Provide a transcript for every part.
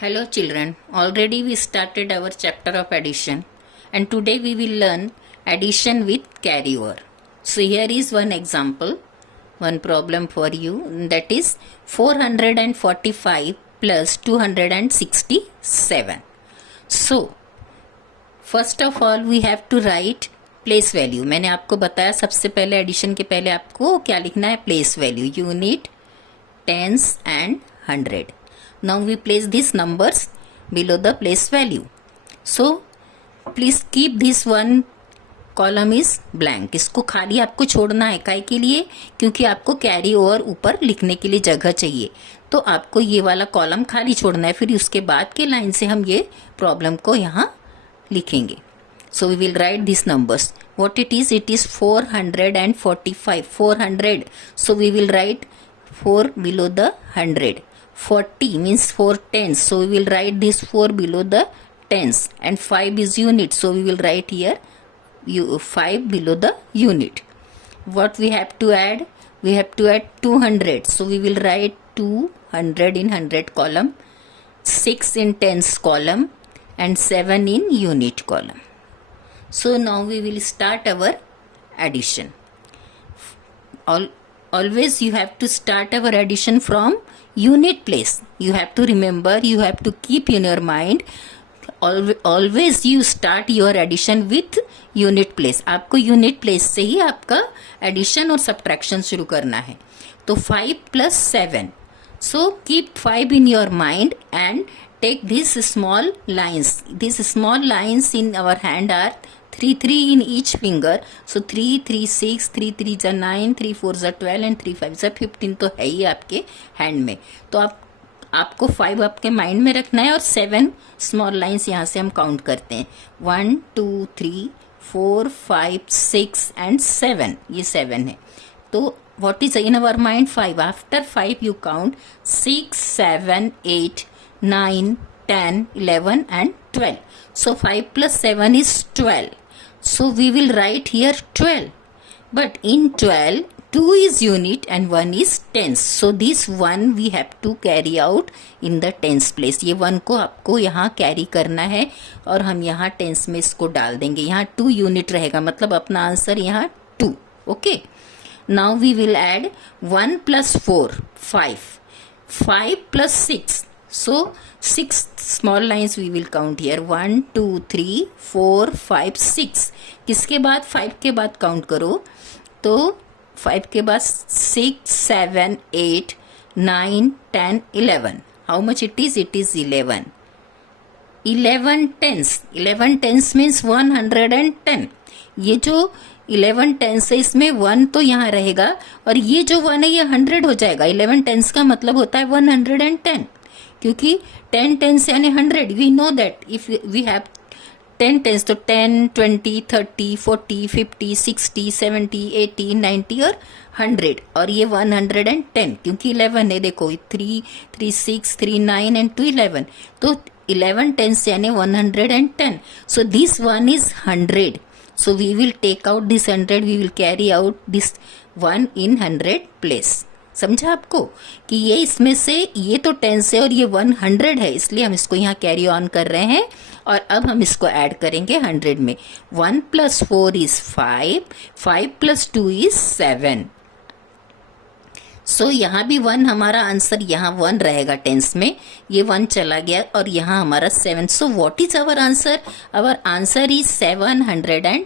Hello children, already we started our chapter of addition and today we will learn addition with carryover. So here is one example, one problem for you, that is 445 plus 267. So first of all we have to write place value. मैंने आपको बताया सबसे पहले addition के पहले आपको क्या लिखना है, place value, unit, tens and 100. Now we place these numbers below the place value. So please keep this one column is blank. इसको खाली आपको छोड़ना है, काहे के लिए? क्योंकि आपको कैरी ओवर ऊपर लिखने के लिए जगह चाहिए, तो आपको ये वाला कॉलम खाली छोड़ना है. फिर उसके बाद के लाइन से हम ये प्रॉब्लम को यहाँ लिखेंगे. So we will write these numbers. What it is 445. 400. So we will write 4 below the 100. 40 means 4 tens, so we will write this 4 below the tens, and 5 is unit, so we will write here 5 below the unit. What we have to add? We have to add 200, so we will write 200 in 100 column, 6 in tens column, and 7 in unit column. So now we will start our addition. Always you have to start our addition from unit place. You have to remember, you have to keep in your mind, always you start your addition with unit place. आपको unit place से ही आपका addition और subtraction शुरू करना है. तो 5 plus 7. So keep 5 in your mind and take these small lines. These small lines in our hand are 3 in each finger. So 3 3 6, 3 3 जा 9, 3 4 जा 12 and 3 5 जा 15 तो है ही आपके हैंड में. तो आपको 5 आपके माइंड में रखना है और 7 स्मॉल लाइंस यहाँ से हम काउंट करते हैं. 1 2 3 4 5 6 एंड 7. ये 7 है. तो what is in our mind? 5. After 5 you count 6 7 8 9 10 11 and 12. So 5 plus 7 is 12. So we will write here 12. But in 12, 2 is unit and 1 is tens. So this 1 we have to carry out in the tens place. ये 1 को आपको यहाँ carry करना है और हम यहाँ tense में इसको डाल देंगे. यहाँ 2 यूनिट रहेगा, मतलब अपना आंसर यहाँ 2. Okay. Now we will add 1 plus 4, 5. 5 plus 6. So 6 small lines we will count here. 1 2 3 4 5 6. किसके बाद? 5 के बाद काउंट करो. तो 5 के बाद 6 7 8 9 10 11. How much it is? It is 11. 11 tens. 11 tens means 110. ये जो 11 टेंस है इसमें 1 तो यहाँ रहेगा और ये जो 1 है ये 100 हो जाएगा. 11 टेंस का मतलब होता है 110, क्योंकि 10 टेंस यानी 100. We know that if we have 10 tens तो 10 20 30 40 50 60 70 80 90 और 100, और ये 110 क्योंकि 11 है. देखो 3 3 6 3 9 एंड 2 11, तो 11 टेंस यानी 110. So this 1 is 100. So we will take out this 100, we will carry out this 1 in 100 place. समझा आपको कि ये इसमें से ये तो 10 है और ये 100 है, इसलिए हम इसको यहाँ कैरी ऑन कर रहे हैं. और अब हम इसको ऐड करेंगे 100 में. 1 plus 4 is 5, 5 plus 2 is 7. सो यहाँ भी 1 हमारा आंसर, यहाँ 1 रहेगा टेंस में, ये 1 चला गया और यहाँ हमारा 7. So what is our answer? Our answer is 712.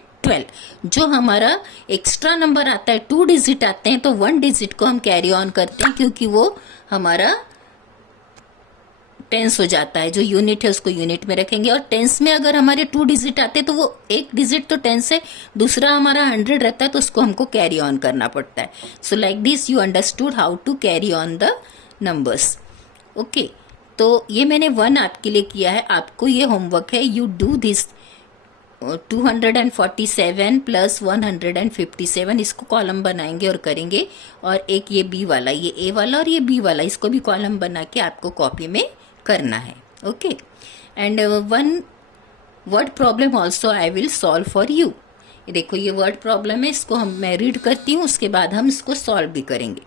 जो हमारा एक्स्ट्रा नंबर आता है 2 डिजिट आते हैं, तो 1 डिजिट को हम कैरी ऑन करते हैं क्योंकि वो हमारा टेंस हो जाता है. जो यूनिट है उसको यूनिट में रखेंगे, और टेंस में अगर हमारे 2 डिजिट आते हैं तो वो एक डिजिट तो टेंस है, दूसरा हमारा 100 रहता है, तो उसको हमको कैरी ऑन करना पड़ता है. So like this you understood how to carry on the numbers. Okay. तो ये मैंने 1 आपके लिए किया है. आपको ये होमवर्क है, यू डू दिस 247 प्लस 157, इसको कॉलम बनाएंगे और करेंगे. और एक ये बी वाला, ये ए वाला और ये बी वाला, इसको भी कॉलम बना के आपको कॉपी में करना है. Okay. And one word problem also I will solve for you. देखो ये वर्ड प्रॉब्लम है, इसको मैं रीड करती हूँ, उसके बाद हम इसको सॉल्व भी करेंगे.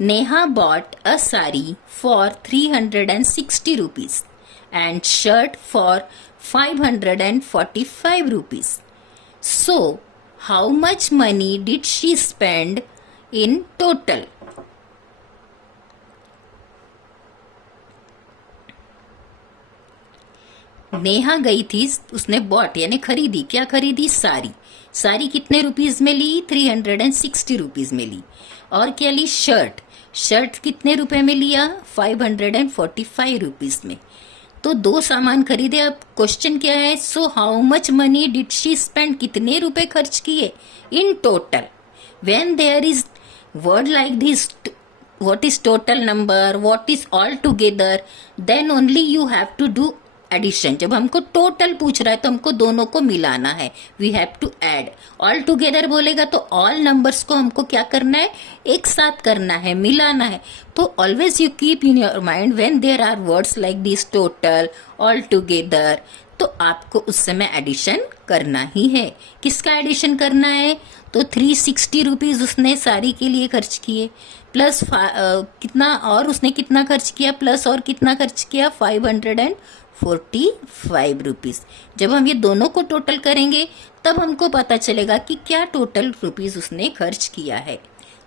Neha bought a sari for 360 rupees. and shirt for 545 rupees. So, how much money did she spend in total? Neha गई थी, उसने बॉट यानी खरीदी, क्या खरीदी? साड़ी। साड़ी कितने रुपीज में ली? 360 रुपीज में ली। और क्या ली? शर्ट। शर्ट कितने रुपए में लिया? 545 रुपीज में। तो दो सामान खरीदे। अब क्वेश्चन क्या है? So how much money did she spend? कितने रुपए खर्च किए in total? When there is word like this, what is total number, what is all together, then only you have to do addition. जब हमको total पूछ रहा है तो हमको दोनों को मिलाना है, we have to add. All together बोलेगा तो ऑल नंबर्स को हमको क्या करना है? एक साथ करना है, मिलाना है। तो always you keep in your mind when there are words like this, total, all together, तो आपको उस समय एडिशन करना ही है। किसका एडिशन करना है? तो 360 रुपीज उसने साड़ी के लिए खर्च किए, प्लस कितना और उसने कितना खर्च किया, प्लस और कितना खर्च किया? 545 रुपीज। जब हम ये दोनों को टोटल करेंगे तब हमको पता चलेगा कि क्या टोटल रुपीज उसने खर्च किया है।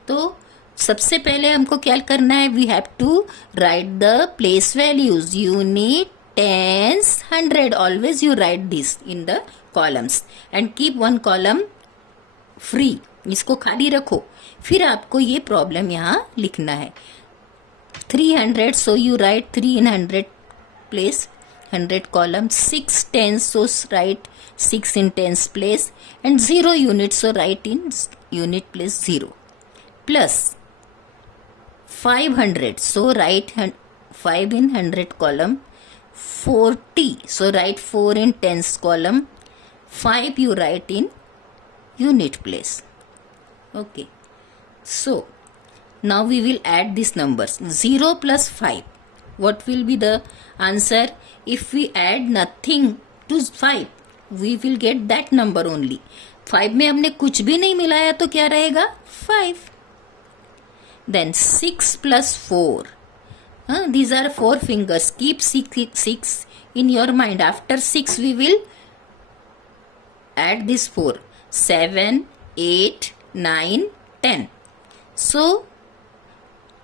तो सबसे पहले हमको क्या करना है? We have to write the place values, unit, tens, 100। Always you write this in the columns and keep one column free, इसको खाली रखो। फिर आपको ये प्रॉब्लम यहाँ लिखना है। 300, so you right 3 in 100 place, 100 column, 6 tens, so write 6 in tens place, and 0 units, so write in unit place 0, plus 500, so write 5 in 100 column, 40, so write 4 in tens column, 5 you write in unit place. Okay, so now we will add these numbers. 0 plus 5, what will be the answer? If we add nothing to 5, we will get that number only. 5 में हमने कुछ भी नहीं मिलाया तो क्या रहेगा? 5. Then 6 plus 4. These are 4 fingers. Keep 6 in your mind. After 6 we will add this 4. 7, 8, 9, 10. So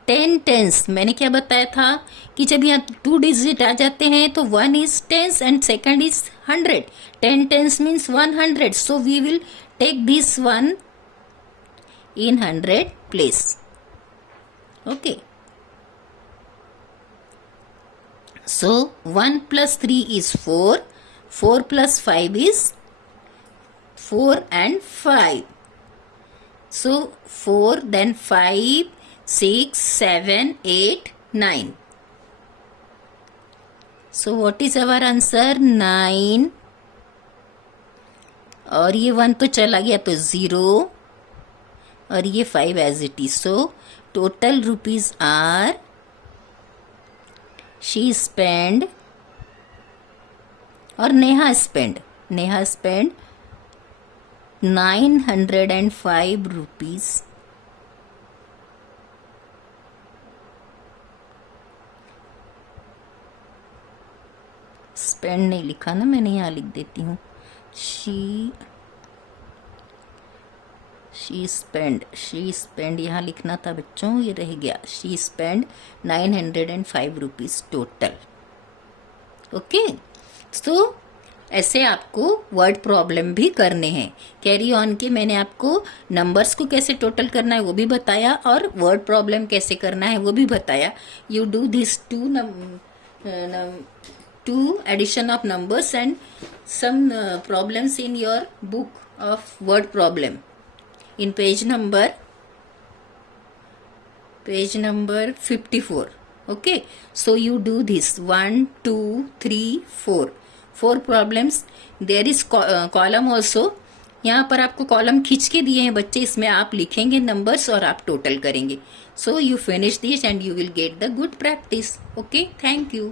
10 tense, मैंने क्या बताया था कि जब यहाँ 2 डिजिट आ जाते हैं तो 1 is tens and second is 100. 10 tens means 100. So we will take this 1 in 100 place. Okay. So 1 plus 3 is 4. 4 plus 5 is 4 and 5. So 4, then 5, 6, 7, 8, 9. So what is our answer? 9. और ये 1 तो चला गया तो 0 और ये 5 as it is. So total rupees are, she spent और Neha spent 905 rupees. Spend नहीं लिखा ना मैंने, यहाँ लिख देती हूँ। शी स्पेंड यहाँ लिखना था बच्चों, ये रह गया। She spend 905 rupees total. Okay, so ऐसे आपको वर्ड प्रॉब्लम भी करने हैं। कैरी ऑन के मैंने आपको नंबर्स को कैसे टोटल करना है वो भी बताया और वर्ड प्रॉब्लम कैसे करना है वो भी बताया। You do this two addition of numbers and some problems in your book of word problem in page number 54. Okay, so you do this 1 2 3 4 problems. there is column also. यहाँ पर आपको column खींच के दिए हैं बच्चे, इसमें आप लिखेंगे नंबर्स और आप टोटल करेंगे. So you finish this and you will get the good practice. Okay, thank you.